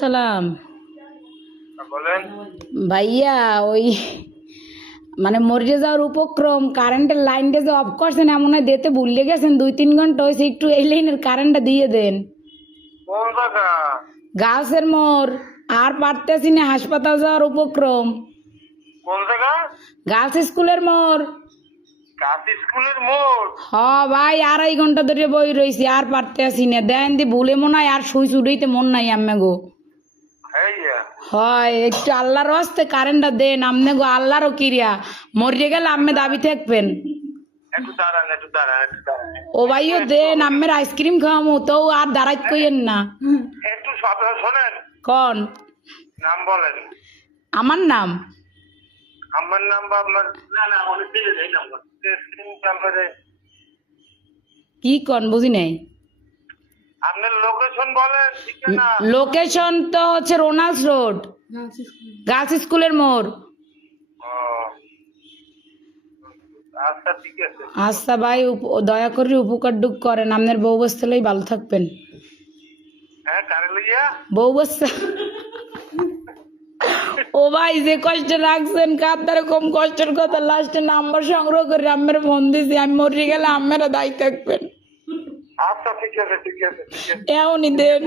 সালাম বলেন। ভাইয়া, ওই মানে মরে যাওয়ার উপক্রম, কারেন্টের লাইনটা যে অফ করছেন এমন হয় দিতে ভুলে গেছেন, 2-3 ঘন্টা হয়েছে, একটু এই লাইনের কারেন্টটা দিয়ে দেন। কোন জায়গা? গাছের মোড়, আর পারতেছি না, হাসপাতাল যাওয়ার উপক্রম। কোন জায়গা? গার্লস স্কুলের মোড়। কাশ স্কুলের মোড়। হ ভাই, 2.5 ঘন্টা ধরে বই রয়েছি, আর পারতেছি না। দেন দি ভুলে মনে হয় আর শুই উঠাইতে মন নাই আম্মে গো। হ্যাঁ, হয় একটু আল্লাহর হস্তে কারেন্টটা দেন আমনে গো, আল্লাহরও কিরিয়া। মরিয়ে গেলে আম্মে দাবি থাকবেন। একটু দাঁড়ান। ও ভাইও দেন, আম্মের আইসক্রিম খাওয়ামু তো আর দাঁড়াইত কইেন না। একটু শোনেন। কন নাম বলেন। আমার নাম? আমার নাম বা আপনার না অনেক দিলে এই নাম্বার নাম্বারে কি কন বুঝি নাই। আপনার লোকেশন বলেন, ঠিকানা। লোকেশন তো হচ্ছে রোনাল্ডস রোড, গার্লস স্কুলের মোড়। ও, আচ্ছা ঠিক আছে। আচ্ছা ভাই, দয়া করে উপকার ডুক করেন, আপনার বউ বস্তালেই ভালো থাকবেন। হ্যাঁ, কারে লইয়া? বউ বস্তা। ও ভাই, যে কষ্ট রাখছেন কার কম কষ্টের কথা, লাস্টে নাম্বার সংগ্রহ করে আম্মের ফোন দিছি, আমি মরে গেলে আম্মেরা দায়ী থাকবেন। আচ্ছা ঠিক আছে। এমনই দেন।